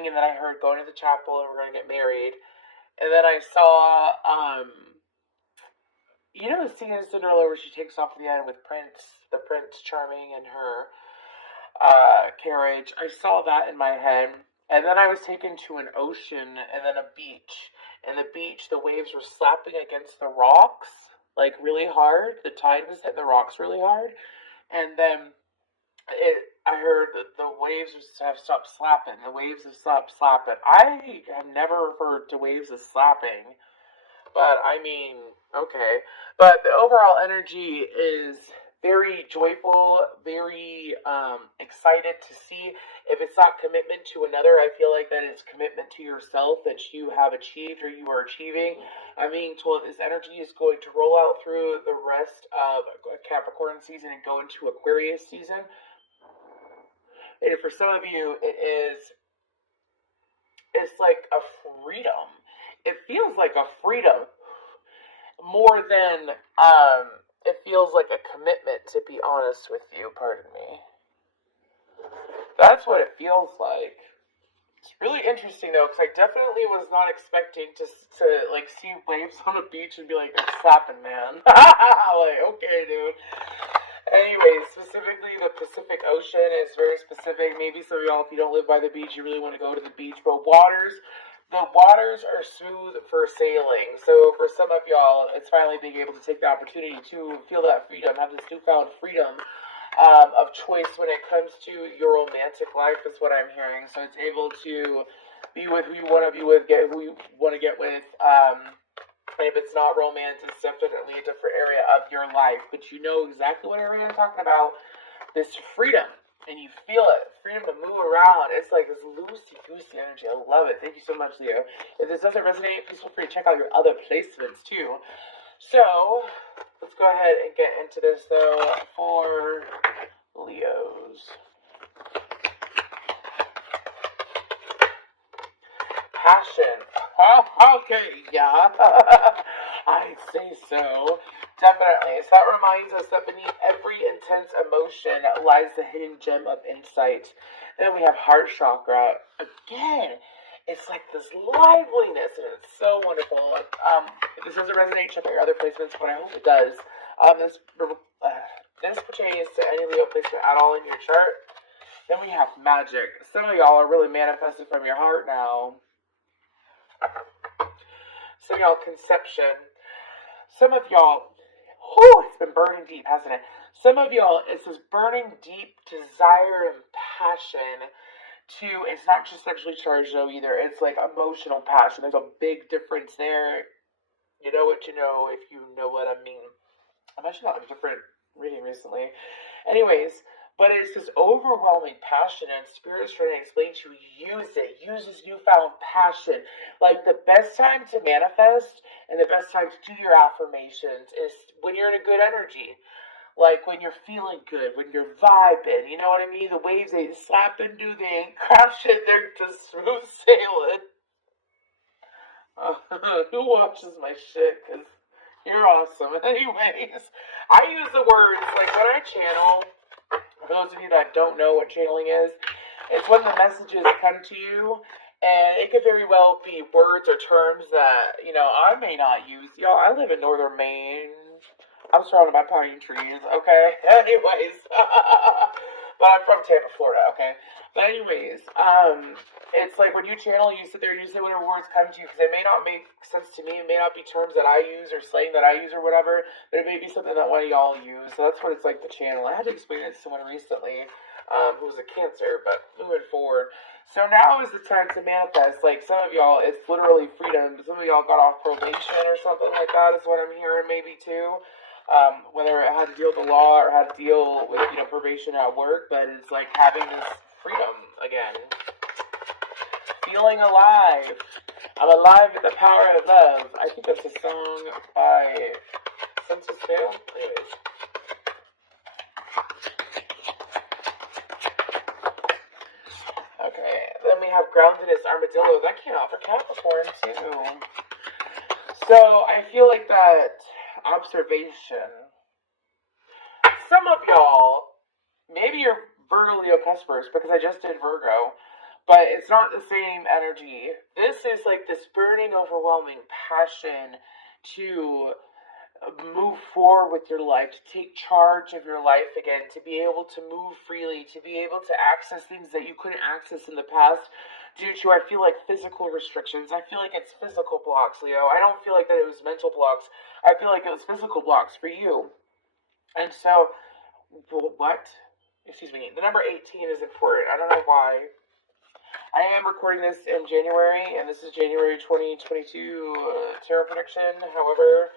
thinking that I heard going to the chapel and we're going to get married. And then I saw, the scene in Cinderella where she takes off at the end with the Prince Charming and her carriage. I saw that in my head. And then I was taken to an ocean and then a beach. And the beach, the waves were slapping against the rocks, like really hard. The tide was hitting the rocks really hard. And then I heard that the waves have stopped slapping. The waves have stopped slapping. I have never referred to waves as slapping, but I mean, okay. But the overall energy is very joyful, very excited to see. If it's not commitment to another, I feel like that is commitment to yourself that you have achieved or you are achieving. I'm being told this energy is going to roll out through the rest of Capricorn season and go into Aquarius season. And for some of you, it's like a freedom. It feels like a freedom more than it feels like a commitment, to be honest with you. Pardon me. That's what it feels like. It's really interesting though, because I definitely was not expecting to like see waves on a beach and be like, it's slapping, man. Like, okay, dude. Anyways, specifically the Pacific Ocean is very specific. Maybe some of y'all, if you don't live by the beach, you really want to go to the beach. But the waters are smooth for sailing. So for some of y'all, it's finally being able to take the opportunity to feel that freedom, have this newfound freedom of choice when it comes to your romantic life, is what I'm hearing. So it's able to be with who you want to be with, get who you want to get with. If it's not romance, it's definitely a different area of your life. But you know exactly what area I'm talking about. This freedom. And you feel it. Freedom to move around. It's like this loosey-goosey energy. I love it. Thank you so much, Leo. If this doesn't resonate, please feel free to check out your other placements, too. So, let's go ahead and get into this, though, for Leos. Passion. Okay, yeah. I'd say so. Definitely. So that reminds us that beneath every intense emotion lies the hidden gem of insight. Then we have heart chakra. Again, it's like this liveliness, and it's so wonderful. If this doesn't resonate, check out your other placements, but I hope it does. This pertains to any Leo placement at all in your chart. Then we have magic. Some of y'all are really manifested from your heart now. Some of y'all, conception. Some of y'all, it's been burning deep, hasn't it? Some of y'all, it's this burning deep desire and passion it's not just sexually charged though either, it's like emotional passion. There's a big difference there. You know what you know, if you know what I mean. I've actually got a different reading recently. Anyways, but it's this overwhelming passion, and Spirit's trying to explain to you, use this newfound passion. Like, the best time to manifest and the best time to do your affirmations is when you're in a good energy. Like, when you're feeling good, when you're vibing, you know what I mean? The waves ain't slapping, they ain't crashing, they're just smooth sailing. Who watches my shit? Because you're awesome. Anyways, I use the words, like, when I channel, for those of you that don't know what channeling is, it's when the messages come to you, and it could very well be words or terms that, I may not use. Y'all, I live in northern Maine. I'm surrounded by pine trees, okay? Anyways, but I'm from Tampa, Florida, okay? But anyways, it's like when you channel, you sit there and you say whatever words come to you, because it may not make sense to me. It may not be terms that I use or slang that I use or whatever, but it may be something that one of y'all use. So that's what it's like to channel. I had to explain it to someone recently who was a Cancer, but moving forward. So now is the time to manifest. Like, some of y'all, it's literally freedom. Some of y'all got off probation or something like that is what I'm hearing, maybe too. Whether it had to deal with the law or had to deal with, probation at work, but it's like having this freedom again. Feeling alive. I'm alive with the power of love. I think that's a song by Census Fail. Anyways. Okay, then we have Groundedness Armadillo. That came out for Capricorn, too. So, I feel like that observation. Some of y'all, maybe you're Virgo Leo Cuspers, because I just did Virgo, but it's not the same energy. This is like this burning, overwhelming passion to move forward with your life, to take charge of your life again, to be able to move freely, to be able to access things that you couldn't access in the past due to, I feel like, physical restrictions. I feel like it's physical blocks, Leo. I don't feel like that it was mental blocks. I feel like it was physical blocks for you. And so, what? Excuse me. The number 18 is important. I don't know why. I am recording this in January, and this is January 2022 tarot prediction. However,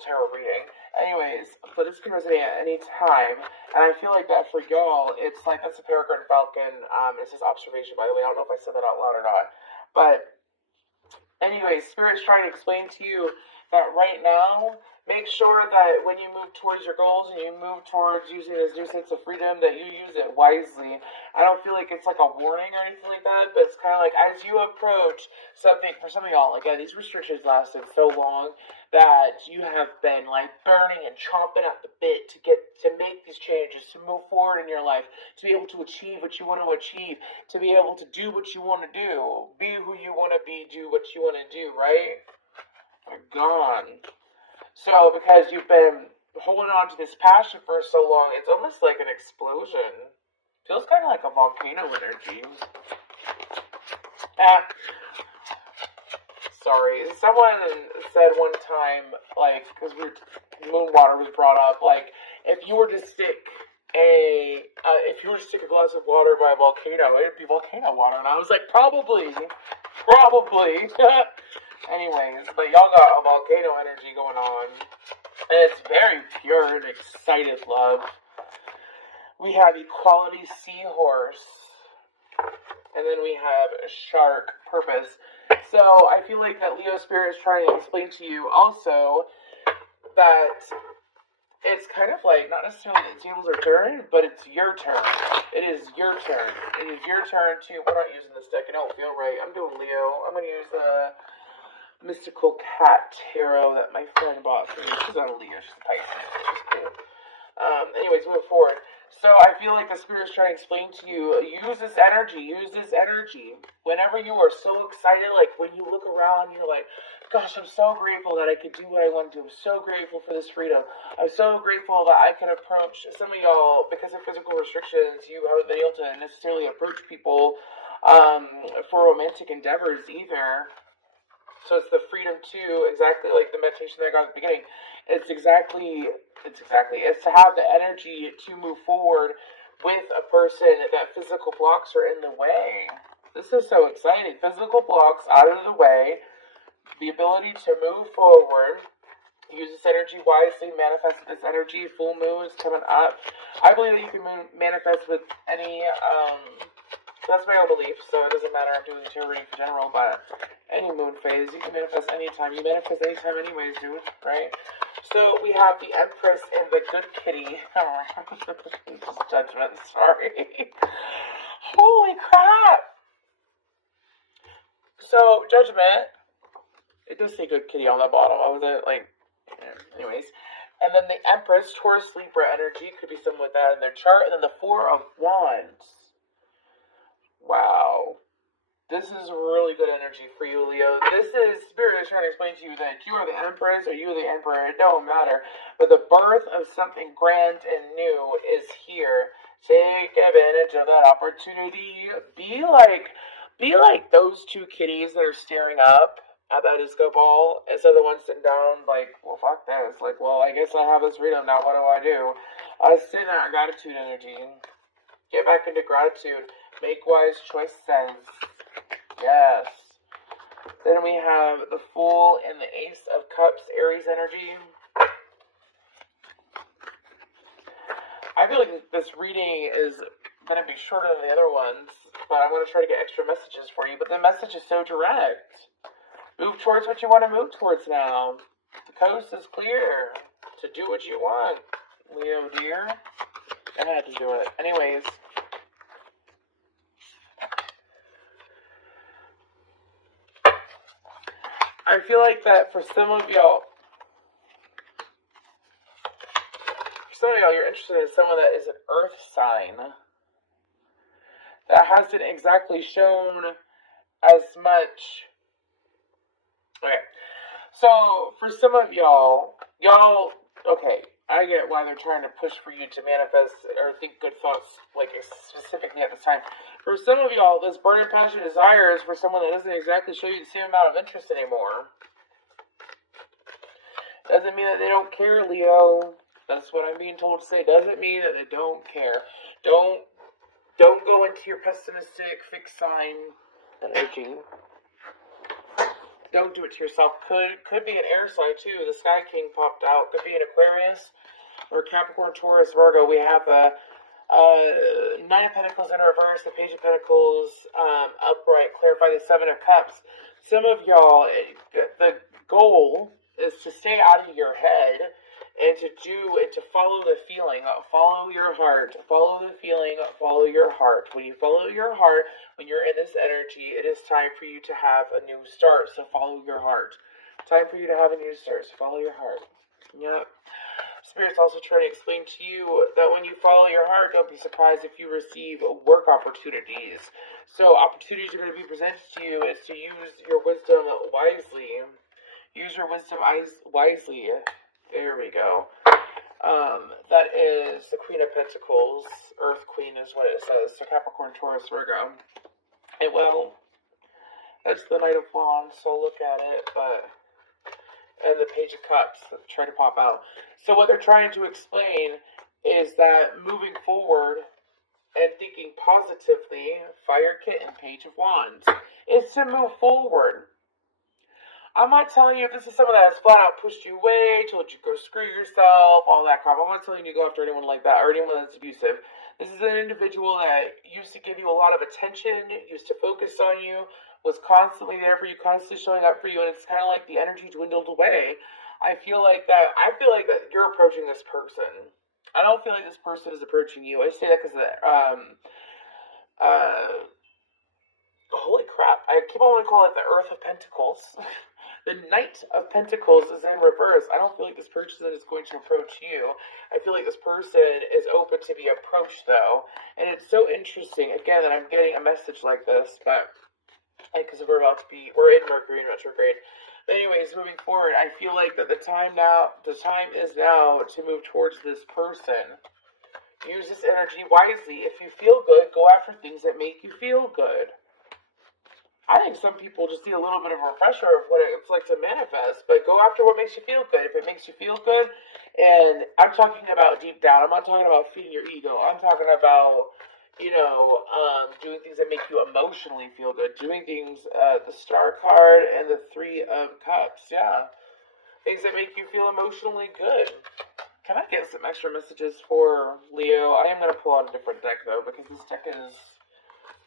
tarot reading. Anyways, but this can resonate at any time, and I feel like that for y'all, it's like, that's a Peregrine Falcon. This is observation, by the way. I don't know if I said that out loud or not, but anyways, Spirit's trying to explain to you that right now, make sure that when you move towards your goals and you move towards using this new sense of freedom, that you use it wisely. I don't feel like it's like a warning or anything like that, but it's kind of like as you approach something, for some of y'all, again, these restrictions lasted so long that you have been like burning and chomping at the bit to make these changes, to move forward in your life, to be able to achieve what you want to achieve, to be able to do what you want to do, be who you want to be, do what you want to do, right? Gone. So, because you've been holding on to this passion for so long, it's almost like an explosion. Feels kind of like a volcano energy. Sorry. Someone said one time, like, because moon water was brought up, like, if you were to stick a glass of water by a volcano, it'd be volcano water. And I was like, probably. Anyways, but y'all got a volcano energy going on. And it's very pure and excited love. We have equality seahorse. And then we have shark purpose. So I feel like that Leo Spirit is trying to explain to you also that it's kind of like, not necessarily that tables are turned, but it's your turn. It is your turn. It is your turn to, we're not using this deck, I don't feel right. I'm doing Leo. I'm going to use the Mystical Cat Tarot that my friend bought for me. She's not a Leo, she's a Pisces, which is cool. Anyways, move forward. So I feel like the Spirit is trying to explain to you, use this energy. Whenever you are so excited, like when you look around, you're like, gosh, I'm so grateful that I could do what I want to do. I'm so grateful for this freedom. I'm so grateful that I can approach, some of y'all, because of physical restrictions, you haven't been able to necessarily approach people for romantic endeavors either. So it's the freedom to, exactly like the meditation that I got at the beginning. It's to have the energy to move forward with a person that physical blocks are in the way. This is so exciting. Physical blocks out of the way, the ability to move forward, use this energy wisely, manifest this energy. Full moon is coming up. I believe that you can manifest with any, that's my own belief, so it doesn't matter. I'm doing tarot reading in general, but any moon phase, you can manifest anytime. You manifest anytime anyways, dude, right? So we have the Empress and the Good Kitty. Judgment, sorry. Holy crap! So, Judgment, it does say Good Kitty on the bottom. I wasn't like, anyways. And then the Empress, Taurus, Libra energy, could be someone with that in their chart. And then the Four of Wands. Wow. This is really good energy for you, Leo. This is, Spirit is trying to explain to you that you are the Empress or you are the Emperor. It don't matter. But the birth of something grand and new is here. Take advantage of that opportunity. Be like those two kitties that are staring up at that disco ball instead of the one sitting down like, well, fuck this. Like, well, I guess I have this freedom now. What do I do? Sit in that gratitude energy. Get back into gratitude. Make wise choices. Yes. Then we have the Fool and the Ace of Cups, Aries energy. I feel like this reading is going to be shorter than the other ones, but I'm going to try to get extra messages for you. But the message is so direct. Move towards what you want to move towards now. The coast is clear to do what you want, Leo dear. I had to do it. Anyways. I feel like that for some of y'all, you're interested in someone that is an earth sign. that hasn't exactly shown as much. Okay, so for some of y'all, okay, I get why they're trying to push for you to manifest or think good thoughts, like specifically at this time. For some of y'all, this burning passion desire is for someone that doesn't exactly show you the same amount of interest anymore. Doesn't mean that they don't care, Leo. That's what I'm being told to say. Doesn't mean that they don't care. Don't go into your pessimistic fixed sign energy. Don't do it to yourself. Could be an air sign too. The Sky King popped out. Could be an Aquarius or Capricorn, Taurus, Virgo. We have a Nine of Pentacles in reverse, the Page of Pentacles upright, clarify the Seven of Cups. Some of y'all, the goal is to stay out of your head and to follow the feeling, follow your heart, follow the feeling, follow your heart. When you follow your heart, when you're in this energy, it is time for you to have a new start, so follow your heart. Time for you to have a new start, so follow your heart. Yep. Spirit's also trying to explain to you that when you follow your heart, don't be surprised if you receive work opportunities. So opportunities are going to be presented to you is to use your wisdom wisely. Use your wisdom wisely. There we go. That is the Queen of Pentacles. Earth Queen is what it says. So Capricorn, Taurus, Virgo. And well, that's the Knight of Wands, so look at it, but... and the Page of Cups that try to pop out. So what they're trying to explain is that moving forward and thinking positively, Fire Kitten, Page of Wands, is to move forward. I'm not telling you if this is someone that has flat out pushed you away, told you go screw yourself, all that crap. I'm not telling you to go after anyone like that or anyone that's abusive. This is an individual that used to give you a lot of attention, used to focus on you, was constantly there for you, constantly showing up for you, and it's kind of like the energy dwindled away. I feel like that you're approaching this person. I don't feel like this person is approaching you. I say that because holy crap, I keep on wanting to call it the Earth of Pentacles. The Knight of Pentacles is in reverse. I don't feel like this person is going to approach you. I feel like this person is open to be approached, though. And it's so interesting, again, that I'm getting a message like this, but because we're in Mercury in retrograde. But anyways, moving forward, I feel like that the time is now to move towards this person. Use this energy wisely. If you feel good, go after things that make you feel good. I think some people just need a little bit of a refresher of what it's like to manifest, but go after what makes you feel good. If it makes you feel good, and I'm talking about deep down, I'm not talking about feeding your ego. I'm talking about, doing things that make you emotionally feel good. Doing things, the Star card and the Three of Cups, yeah. Things that make you feel emotionally good. Can I get some extra messages for Leo? I am going to pull out a different deck, though, because this deck is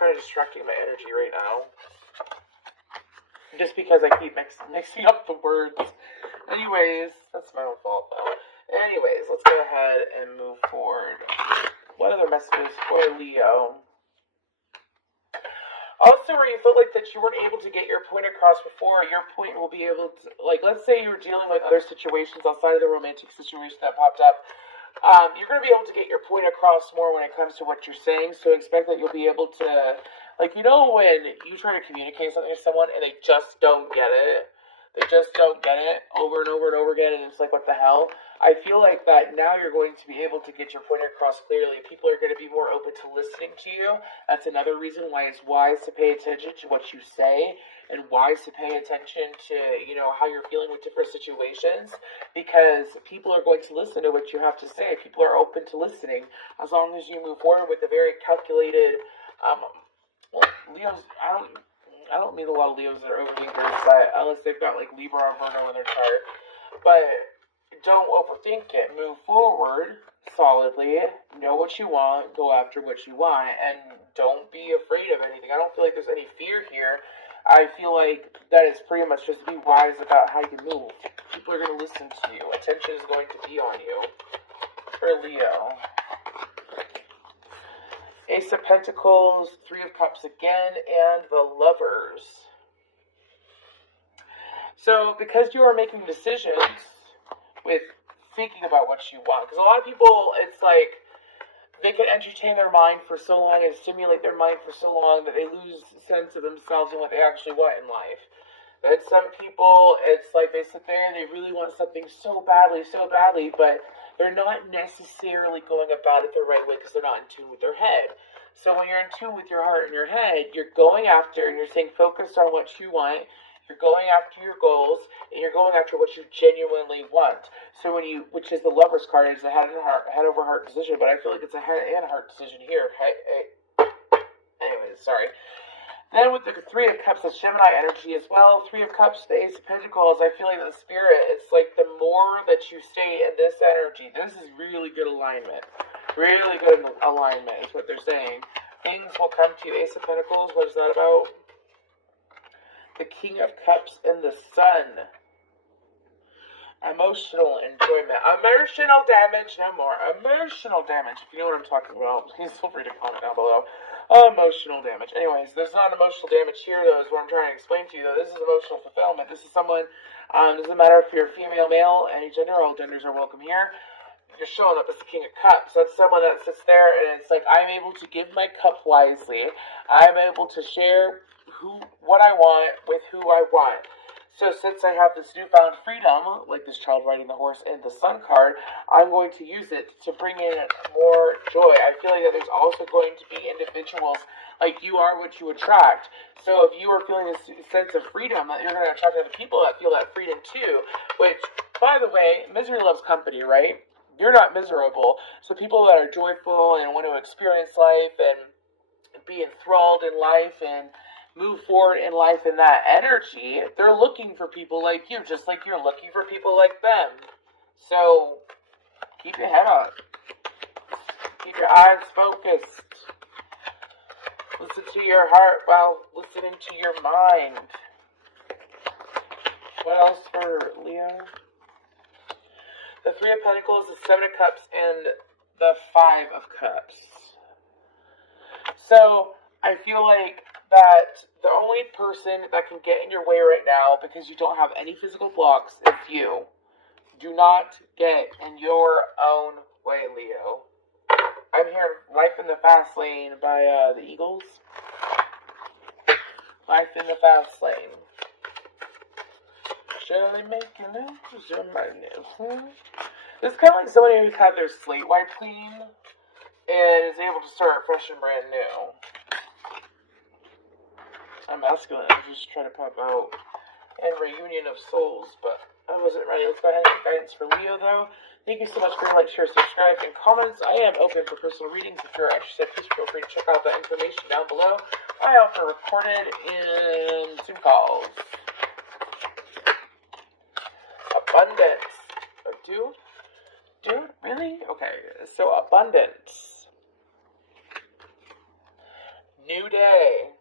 kind of distracting my energy right now. Just because I keep mixing up the words. Anyways, that's my own fault, though. Anyways, let's go ahead and move forward. What other messages for Leo? Also, where you felt like that you weren't able to get your point across before, your point will be able to, like, let's say you were dealing with other situations outside of the romantic situation that popped up. You're going to be able to get your point across more when it comes to what you're saying, so expect that you'll be able to, like, when you try to communicate something to someone and they just don't get it, over and over and over again, and it's like, what the hell? I feel like that now you're going to be able to get your point across clearly. People are going to be more open to listening to you. That's another reason why it's wise to pay attention to what you say, and wise to pay attention to, how you're feeling with different situations, because people are going to listen to what you have to say. People are open to listening as long as you move forward with a very calculated, Leo's, I don't meet a lot of Leos that are overthinkers, but unless they've got like Libra or Virgo in their chart. But don't overthink it. Move forward solidly. Know what you want. Go after what you want, and don't be afraid of anything. I don't feel like there's any fear here. I feel like that is pretty much just be wise about how you move. People are going to listen to you. Attention is going to be on you. For Leo. Ace of Pentacles, Three of Cups again, and the Lovers. So, because you are making decisions with thinking about what you want, because a lot of people, it's like, they can entertain their mind for so long and stimulate their mind for so long that they lose sense of themselves and what they actually want in life. And some people, it's like they sit there and they really want something so badly, but they're not necessarily going about it the right way because they're not in tune with their head. So when you're in tune with your heart and your head, you're going after and you're staying focused on what you want. You're going after your goals, and you're going after what you genuinely want. So which is the Lover's card, is a head over heart decision, but I feel like it's a head and heart decision here. Anyways, sorry. Then with the Three of Cups, the Gemini energy as well. Three of Cups, the Ace of Pentacles. I feel like the Spirit, it's like the more that you stay in this energy, this is really good alignment. Really good alignment is what they're saying. Things will come to you. Ace of Pentacles, what is that about? The King of Cups and the Sun. Emotional enjoyment. Emotional damage, no more. Emotional damage. If you know what I'm talking about, please feel free to comment down below. Emotional damage. Anyways, there's not emotional damage here, though, is what I'm trying to explain to you, though. This is emotional fulfillment. This is someone, doesn't matter if you're female, male, any gender, all genders are welcome here. You're showing up as the King of Cups. That's someone that sits there and it's like, I'm able to give my cup wisely. I'm able to share what I want with who I want. So since I have this newfound freedom, like this child riding the horse and the Sun card, I'm going to use it to bring in more joy. I feel like that there's also going to be individuals, like you are what you attract. So if you are feeling this sense of freedom, that you're going to attract other people that feel that freedom too. Which, by the way, misery loves company, right? You're not miserable. So people that are joyful and want to experience life and be enthralled in life and move forward in life in that energy, they're looking for people like you, just like you're looking for people like them. So keep your head up. Keep your eyes focused. Listen to your heart while listening to your mind. What else for Leo? The Three of Pentacles, the Seven of Cups, and the Five of Cups. So I feel like that the only person that can get in your way right now, because you don't have any physical blocks, is you. Do not get in your own way, Leo. I'm here, Life in the Fast Lane by the Eagles. Life in the Fast Lane. Surely making it, you're my new. It's kind of like somebody who's had their slate wiped clean and is able to start fresh and brand new. I'm masculine. I'm just trying to pop out and reunion of souls, but I wasn't ready. Let's go ahead and get guidance for Leo, though. Thank you so much for your like, share, subscribe, and comments. I am open for personal readings. If you're interested, please feel free to check out the information down below. I offer recorded and Zoom calls. Abundance. Oh, dude, really? Okay, so abundance. New day.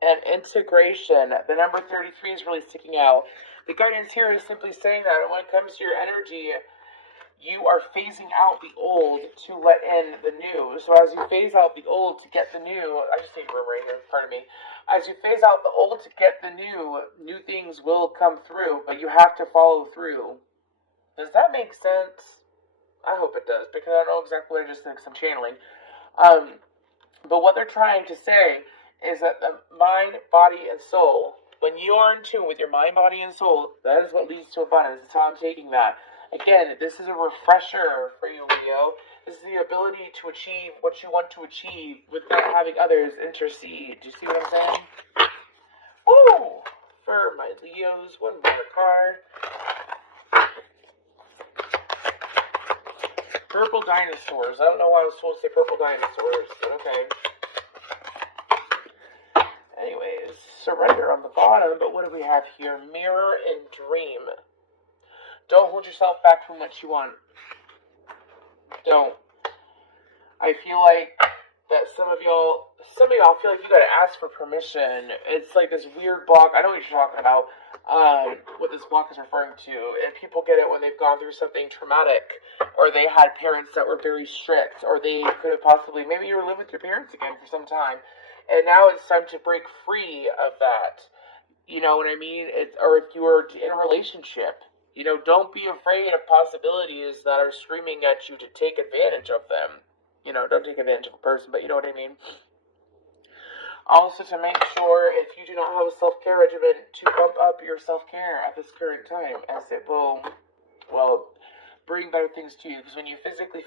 And integration. The number 33 is really sticking out. The guidance here is simply saying that when it comes to your energy, you are phasing out the old to let in the new. So as you phase out the old to get the new, I just need room right here, pardon me. As you phase out the old to get the new things will come through, but you have to follow through. Does that make sense? I hope it does, because I don't know exactly what I just did because I'm channeling. But what they're trying to say is that the mind, body, and soul, when you are in tune with your mind, body, and soul, that is what leads to abundance. That's how I'm taking that. Again, this is a refresher for you, Leo. This is the ability to achieve what you want to achieve without having others intercede. Do you see what I'm saying? Ooh! For my Leos, one more card. Purple dinosaurs. I don't know why I was supposed to say purple dinosaurs, but okay. Anyways, surrender on the bottom, but what do we have here? Mirror and dream. Don't hold yourself back from what you want. Don't. I feel like that some of y'all feel like you gotta ask for permission. It's like this weird block. I know what you're talking about, what this block is referring to. And people get it when they've gone through something traumatic, or they had parents that were very strict, or they could have possibly, maybe you were living with your parents again for some time. And now it's time to break free of that. You know what I mean? Or if you were in a relationship, You know, don't be afraid of possibilities that are screaming at you to take advantage of them. You know, don't take advantage of a person, but you know what I mean. Also, to make sure, if you do not have a self-care regimen, to bump up your self-care at this current time, as it will, well, bring better things to you. Because when you physically